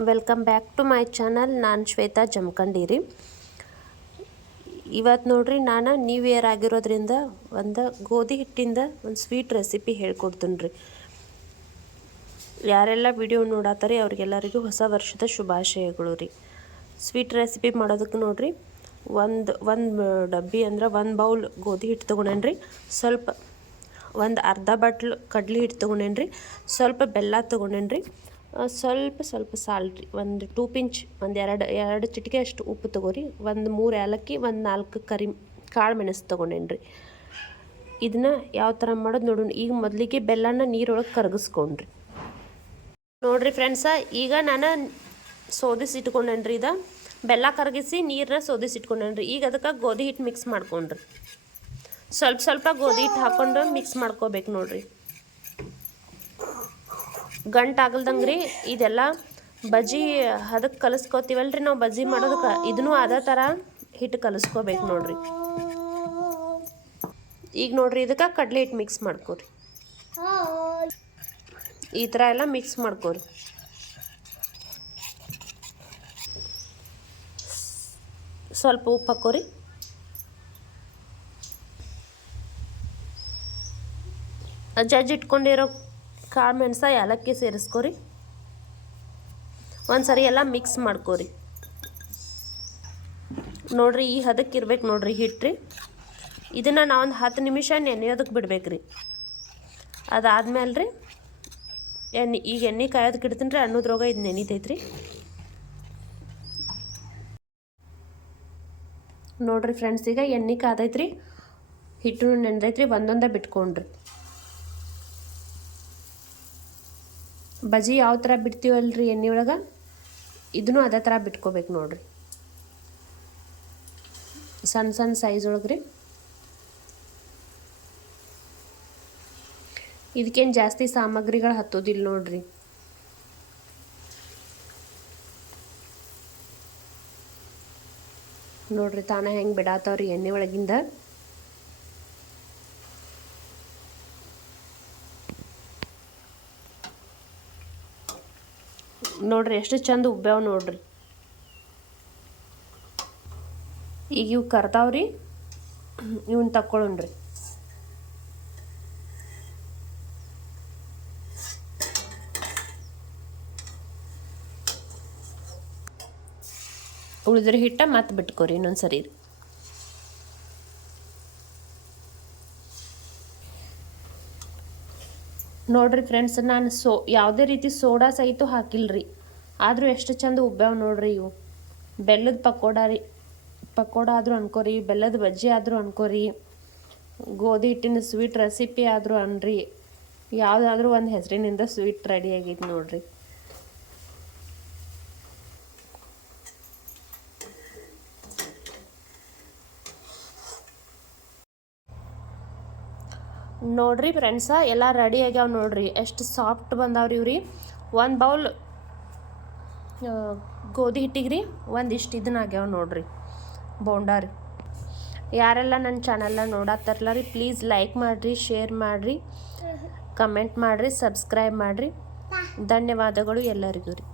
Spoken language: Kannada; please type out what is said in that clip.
Welcome back to my channel ನಾನು ಶ್ವೇತಾ ಜಮಖಂಡಿರಿ. ಇವತ್ತು ನೋಡ್ರಿ, ನಾನು ನ್ಯೂ ಇಯರ್ ಆಗಿರೋದ್ರಿಂದ ಒಂದು ಗೋಧಿ ಹಿಟ್ಟಿಂದ ಒಂದು ಸ್ವೀಟ್ ರೆಸಿಪಿ ಹೇಳ್ಕೊಡ್ತೀನಿ ರೀ ಯಾರೆಲ್ಲ ವಿಡಿಯೋ ನೋಡತ್ತಾರೆ ಅವ್ರಿಗೆಲ್ಲರಿಗೂ ಹೊಸ ವರ್ಷದ ಶುಭಾಶಯಗಳು ರೀ. ಸ್ವೀಟ್ ರೆಸಿಪಿ ಮಾಡೋದಕ್ಕೆ ನೋಡ್ರಿ, ಒಂದು ಒಂದು ಡಬ್ಬಿ ಅಂದ್ರೆ ಒಂದು ಬೌಲ್ ಗೋಧಿ ಹಿಟ್ಟು ತೊಗೊಂಡೇನ್ರಿ. ಸ್ವಲ್ಪ ಒಂದು ಅರ್ಧ ಬಾಟ್ಲು ಕಡ್ಲಿ ಹಿಟ್ಟು ತೊಗೊಂಡೇನ್ರಿ. ಸ್ವಲ್ಪ ಬೆಲ್ಲ ತೊಗೊಂಡೇನ್ರಿ. ಸ್ವಲ್ಪ ಸ್ವಲ್ಪ ಸಾಲ್ಟ್ ರೀ. ಒಂದು ಟೂ ಪಿಂಚ್ ಒಂದು ಎರಡು ಎರಡು ಚಿಟಿಕೆ ಅಷ್ಟು ಉಪ್ಪು ತೊಗೋರಿ. ಒಂದು ಮೂರು ಏಲಕ್ಕಿ, ಒಂದು ನಾಲ್ಕು ಕರಿ, ಕಾಳು ಮೆಣಸು ತೊಗೊಂಡೇನ್ರಿ ಇದನ್ನ ಯಾವ ಥರ ಮಾಡೋದು ನೋಡೋಣ. ಈಗ ಮೊದಲಿಗೆ ಬೆಲ್ಲನ ನೀರೊಳಗೆ ಕರಗಿಸ್ಕೊಂಡ್ರಿ ನೋಡಿರಿ ಫ್ರೆಂಡ್ಸ ಈಗ ನಾನು ಸೋದಿಸಿ ಇಟ್ಕೊಂಡೇನ್ರಿ ಇದು. ಬೆಲ್ಲ ಕರಗಿಸಿ ನೀರನ್ನ ಸೋದಿಸಿ ಇಟ್ಕೊಂಡೇನ್ರಿ ಈಗ ಅದಕ್ಕೆ ಗೋಧಿ ಹಿಟ್ಟು ಮಿಕ್ಸ್ ಮಾಡ್ಕೊಂಡ್ರಿ ಸ್ವಲ್ಪ ಸ್ವಲ್ಪ ಗೋಧಿ ಹಿಟ್ಟು ಹಾಕೊಂಡು ಮಿಕ್ಸ್ ಮಾಡ್ಕೋಬೇಕು ನೋಡ್ರಿ. ಗಂಟು ಆಗಲ್ದಂಗೆ ರೀ ಇದೆಲ್ಲ ಬಜ್ಜಿ ಅದಕ್ಕೆ ರೀ ನಾವು ಬಜ್ಜಿ ಮಾಡೋದಕ್ಕೆ. ಇದನ್ನು ಅದೇ ಥರ ಹಿಟ್ಟು ಕಲಿಸ್ಕೋಬೇಕು ನೋಡ್ರಿ. ಈಗ ನೋಡ್ರಿ, ಇದಕ್ಕೆ ಕಡಲೆ ಹಿಟ್ಟು ಮಿಕ್ಸ್ ಮಾಡ್ಕೊರಿ. ಈ ಥರ ಎಲ್ಲ ಮಿಕ್ಸ್ ಮಾಡ್ಕೊರಿ. ಸ್ವಲ್ಪ ಉಪ್ಪು ಹಾಕೋರಿ. ಜಜ್ಜಿ ಇಟ್ಕೊಂಡಿರೋ ಕಾಳು ಮೆಣಸ ಏಲಕ್ಕಿ ಸೇರಿಸ್ಕೊರಿ. ಒಂದು ಸರಿ ಎಲ್ಲ ಮಿಕ್ಸ್ ಮಾಡ್ಕೊರಿ. ನೋಡ್ರಿ ಈ ಹದಕ್ಕೆ ಇರ್ಬೇಕು ನೋಡ್ರಿ ಹಿಟ್ರಿ. ಇದನ್ನು ನಾವು ಒಂದು ಹತ್ತು ನಿಮಿಷ ನೆನೆಯೋದಕ್ಕೆ ಬಿಡ್ಬೇಕು ರೀ ಅದಾದ್ಮೇಲೆ ರೀ ಎಣ್ಣೆ, ಈಗ ಎಣ್ಣೆ ಕಾಯೋದಕ್ಕೆ ಇಡ್ತೀನಿ ರೀ ಅನ್ನೋದ್ರೊಳಗೆ ಇದು ನೆನಿತೈತ್ರಿ. ನೋಡ್ರಿ ಫ್ರೆಂಡ್ಸ್ ಈಗ ಎಣ್ಣೆ ಕಾದೈತ್ರಿ ಹಿಟ್ಟು ನೆನೆದೈತ್ರಿ ಒಂದೊಂದೇ ಬಿಟ್ಕೊಂಡ್ರಿ. ಬಜಿ ಯಾವ ಥರ ಬಿಡ್ತೀವಲ್ರಿ ಎಣ್ಣೆ ಒಳಗೆ? ಇದನ್ನು ಅದೇ ಥರ ಬಿಟ್ಕೋಬೇಕು ನೋಡ್ರಿ. ಸಣ್ಣ ಸಣ್ಣ ಸೈಜ್ ಒಳಗೆ ರೀ ಇದಕ್ಕೇನು ಜಾಸ್ತಿ ಸಾಮಗ್ರಿಗಳು ಹತ್ತೋದಿಲ್ಲ ನೋಡ್ರಿ. ನೋಡ್ರಿ ತಾನ ಹೆಂಗೆ ಬಿಡಾತಾವ್ರಿ ಎಣ್ಣೆ ಒಳಗಿಂದ. ನೋಡ್ರಿ, ಎಷ್ಟು ಚಂದ ಉಬ್ಬ್ಯಾವ ನೋಡ್ರಿ. ಈಗ ಇವು ಕರ್ತಾವ್ರಿ ಇವನ್ ತಕ್ಕೊಳ್ಳೋಣ್ರಿ ಉಳಿದ್ರೆ ಹಿಟ್ಟ ಮತ್ತೆ ಬಿಟ್ಕೋರಿ ಇನ್ನೊಂದ್ಸರಿ ನೋಡ್ರಿ ಫ್ರೆಂಡ್ಸ್ ನಾನು ಸೋ, ಯಾವುದೇ ರೀತಿ ಸೋಡಾ ಸಹಿತ ಹಾಕಿಲ್ರಿ. ಆದರೂ ಎಷ್ಟು ಚಂದ ಉಬ್ಬ್ಯಾವ ನೋಡ್ರಿ ಇವು. ಬೆಲ್ಲದ ಪಕೋಡ ರೀ, ಪಕೋಡ ಆದರೂ ಅನ್ಕೋರಿ, ಬೆಲ್ಲದ ಬಜ್ಜಿ ಆದರೂ ಅನ್ಕೋರಿ, ಗೋಧಿ ಹಿಟ್ಟಿನ ಸ್ವೀಟ್ ರೆಸಿಪಿ ಆದರೂ ಅನ್ರಿ. ಯಾವುದಾದ್ರೂ ಒಂದು ಹೆಸರಿನಿಂದ ಸ್ವೀಟ್ ರೆಡಿ ಆಗೈತೆ ನೋಡ್ರಿ. ನೋಡ್ರಿ ಫ್ರೆಂಡ್ಸ ಎಲ್ಲ ರೆಡಿ ಆಗ್ಯಾವ ನೋಡ್ರಿ. ಎಷ್ಟು ಸಾಫ್ಟ್ ಬಂದಾವ್ರಿ ಇವ್ರಿ. ಒಂದು ಬೌಲ್ ಗೋಧಿ ಹಿಟ್ಟಿಗೆ ರೀ ಒಂದಿಷ್ಟು ಇದನ್ನ ಆಗ್ಯಾವ ನೋಡ್ರಿ. ಬೋಂಡಾರಿ ಯಾರೆಲ್ಲ ನನ್ನ ಚಾನಲ್ನ ನೋಡತ್ತಾರಲ್ಲ ರೀ ಪ್ಲೀಸ್ ಲೈಕ್ ಮಾಡಿರಿ ಶೇರ್ ಮಾಡಿರಿ. ಕಮೆಂಟ್ ಮಾಡಿರಿ ಸಬ್ಸ್ಕ್ರೈಬ್ ಮಾಡಿರಿ. ಧನ್ಯವಾದಗಳು ಎಲ್ಲರಿಗೂ ರೀ.